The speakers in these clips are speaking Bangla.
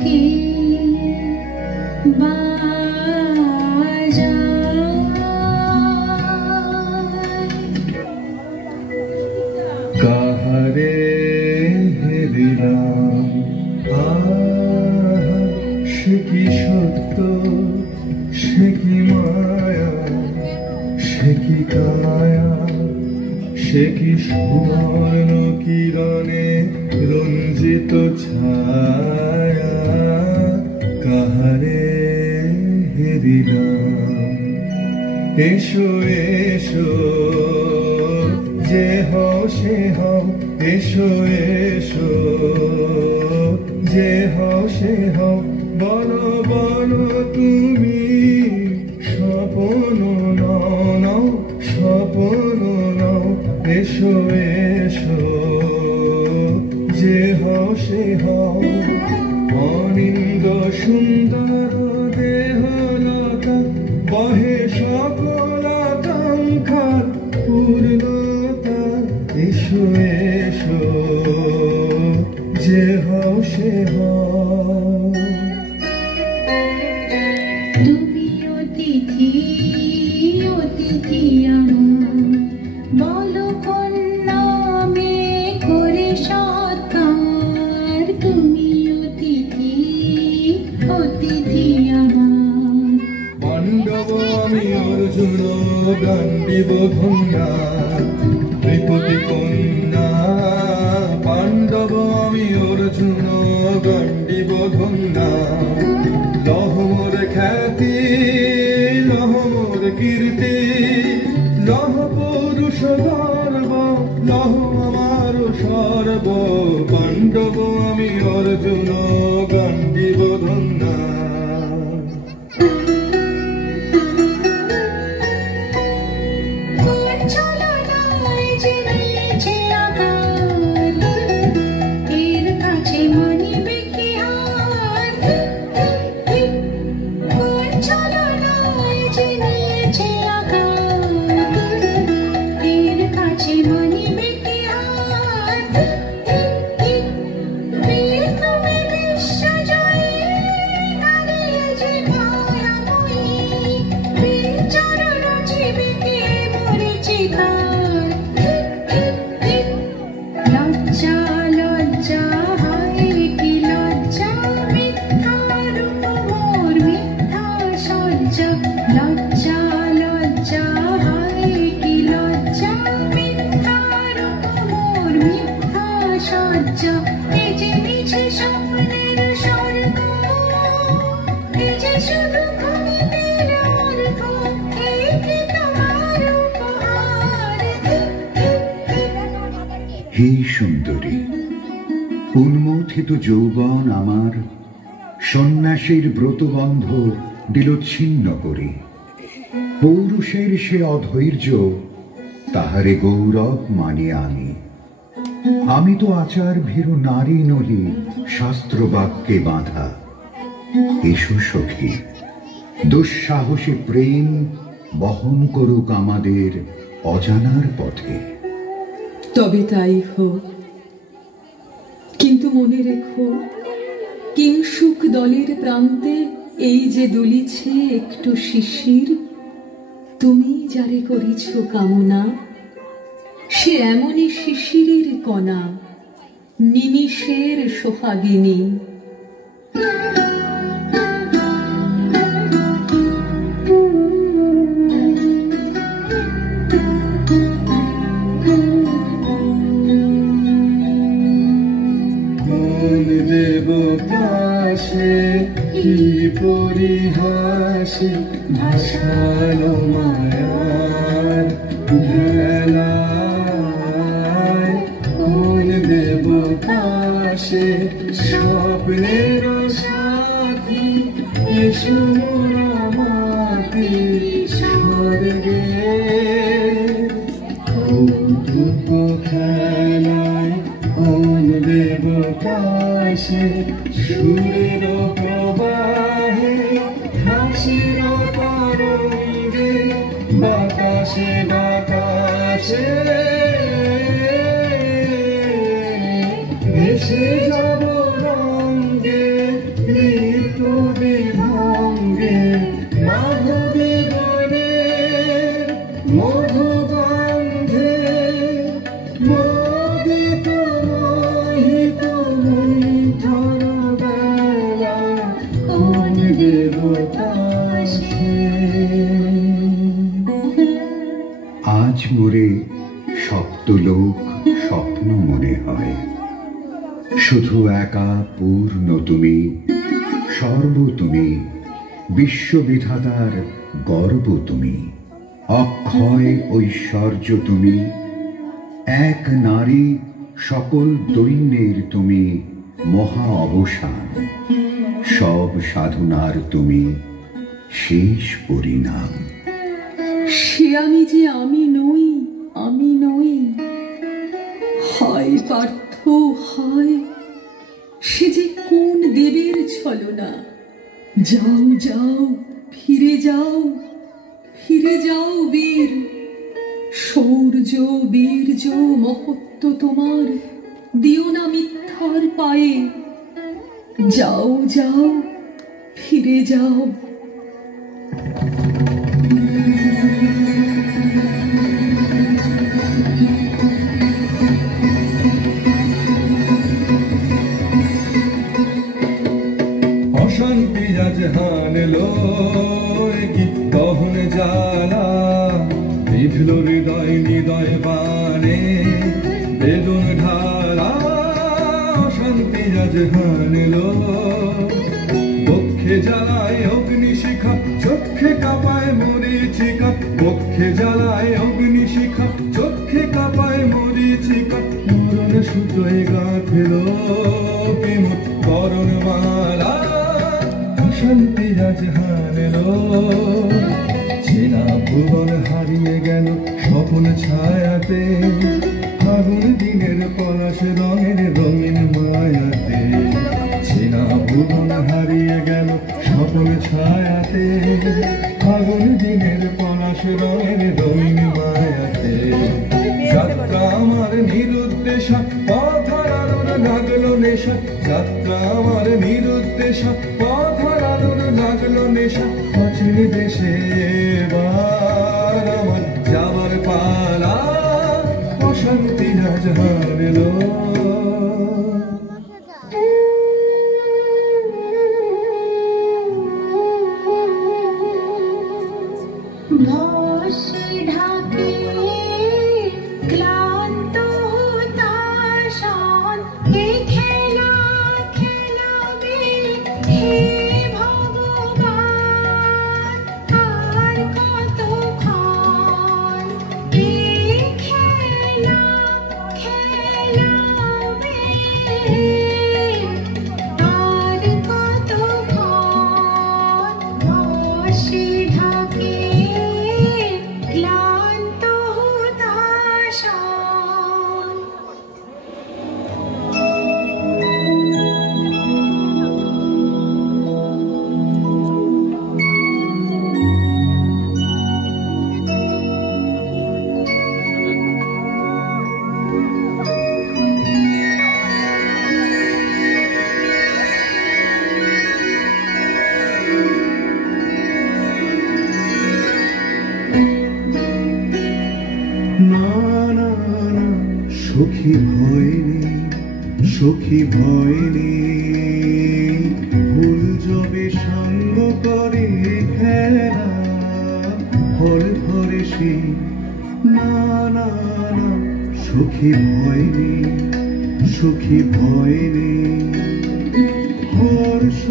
অতিথি কাহারে হেরিলাম সে কি সত্য সে কি মায়া সে কি কায়া সে কি সুবর্ণ কিরণে রঞ্জিত ছায়া কাহারে হেরিলাম এসো এসো যে হও সে হও এসো এসো যে হও সে হও বলো বলো তুমি স্বপন নাও নাও স্বপন নাও এসো এসো যে হও সে হও অনিন্দ সুন্দর দেহলতা বহে সকল আকাঙ্ক্ষার পূর্ণতা এসো এসো যে হও সে হও তুমি অতিথি অতিথি আমার বলো কোন নামে করে সৎকার তুমি অতিথি অতিথি আমার পাণ্ডব আমি অর্জুন গান্ডীব কন্যা ত্রিপতি কন্যা পাণ্ডব আমি অর্জুন গান্ডীব কন্যা লহ মোর খ্যাতি লহ মোর কীর্তি লহ পৌরুষ গর্ব লহ আমার সর্ব পাণ্ডব আমি অর্জুন গান্ডীব কন্যা হে সুন্দরী উন্মথিত যৌবন আমার সন্ন্যাসীর ব্রতবন্ধ দিল ছিন্ন করে পৌরুষের সে অধৈর্য তাহারে গৌরব মানিয়া আনি আমি তো আচার ভীরু নারী নহি শাস্ত্র বাক্যে বাঁধা এসো সখী দুঃসাহসী প্রেম বহন করুক আমাদের অজানার পথে তবে তাই হোক কিন্তু মনে রেখো কিংসুক দলের প্রান্তে এই যে দুলিছে একটু শিশির তুমি যারে করিছ কামনা সে এমনই শিশিরের কণা নিমিষের সোহাগিনী কি পরিহাসে ভাসালো মায়ার ভেলায় কোন দেব কাশে স্বপ্নের সাথী এসো মোরা মাটি স্বর্গে কৌতুক খেলায় কোন দেব কাশে সুরের প্রবাহে হাসির তরঙ্গে বাতাসে বাতাসে ভেসে যাব রঙ্গে লোক স্বপ্ন মনে হয়। শুধু একা পূর্ণ তুমি, সর্ব তুমি, বিশ্ববিধাতার গর্ব তুমি, অক্ষয় ঐশ্বর্য তুমি, এক নারী সকল দৈন্যের তুমি মহা অবসান, সব সাধনার তুমি শেষ পরিণাম। সে আমি যে আমি নই, আমি নই, হয় পার্থ হয় সে যে কোন দেবের ছলনা। যাও যাও, ফিরে যাও, ফিরে যাও বীর, শৌর্য বীর্য মহত্ব তোমার দিও না মিথ্যার পায়ে। যাও যাও, ফিরে যাও। অশান্তি জাহান লয় কি দহন জ্বালা, বিধল হৃদয় নিদয় বানে বেদন ঢালা। অশান্তি জাহান বক্ষে জ্বালায় অগ্নিশিখা, চক্ষে কাঁপায় মরীচিকা, বক্ষে জ্বালায় অগ্নিশিখা, চক্ষে কাঁপায় মরীচিকা। মরণ সুতোয় গাঁথল বিমুখ করণ মালা, শান্তি জাহান চেনা ভুবন হারিয়ে গেল স্বপ্ন ছায়াতে, ফাগুন দিনের পলাশ রঙের রঙিন মায়াতে। চেনা ভুবন হারিয়ে গেল স্বপ্ন ছায়াতে, ফাগুন দিনের পলাশ রঙের রঙিন মায়াতে। যাত্রা আমার নিরুদ্দেশা, পথ হারানোর লাগলো নেশা। যাত্রা আমার নিরুদ্দেশা, পথ হারানোর লাগলো নেশা। অচিন দেশে এবার আমার যাবার পালা, অশান্তি জাহান ভস্মে ঢাকে ক্লান্ত হতাশান, এ খেলা খেলাবে হে ভগবান। আর কতক্ষণ এ খেলা খেলাবে, আর কতক্ষণ। ভস্মে ঢাকে ক্লান্ত হতাশান। না না না, সখী ভয় নেই, সখী ভয় নেই। ফুল যবে সাঙ্গ করে খেলা, ফল ধরে সে। না না না, সখী ভয় নেই, সখী ভয় নেই। হর্ষ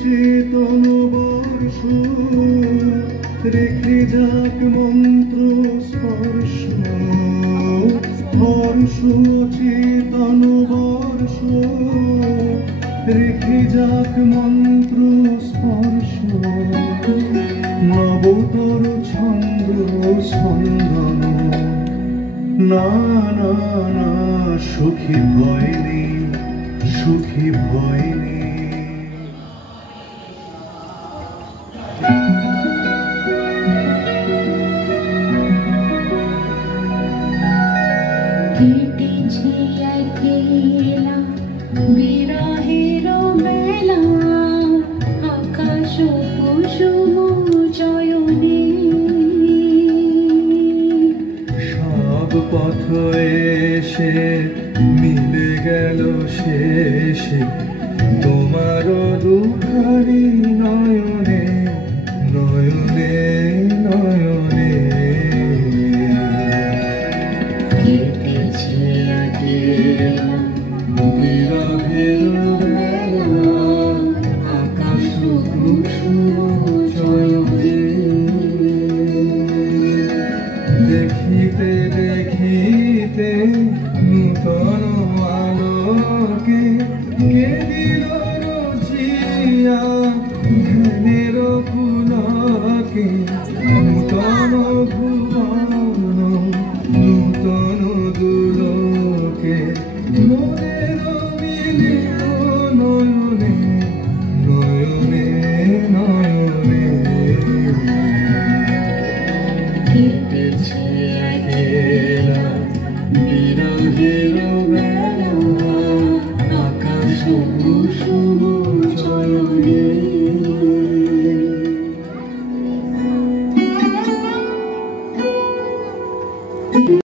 চেতন বর্ষ রেখে যাক মন্ত্র স্পর্শ, হর্ষ চেতন বর্ষ রেখে যাক মন্ত্র স্পর্শ। নবতর ছন্দ স্পন্দন, না না না, সুখী ভয় নেই, সুখী ভয় নেই। কেটেছে একলা বিরহের বেলা, আকাশ কুসুম চয়নে। সব পথ এসে মিলে গেল শেষে তোমার দুখানি নয়নে, নয়নে নয়নে। কেটে পাখির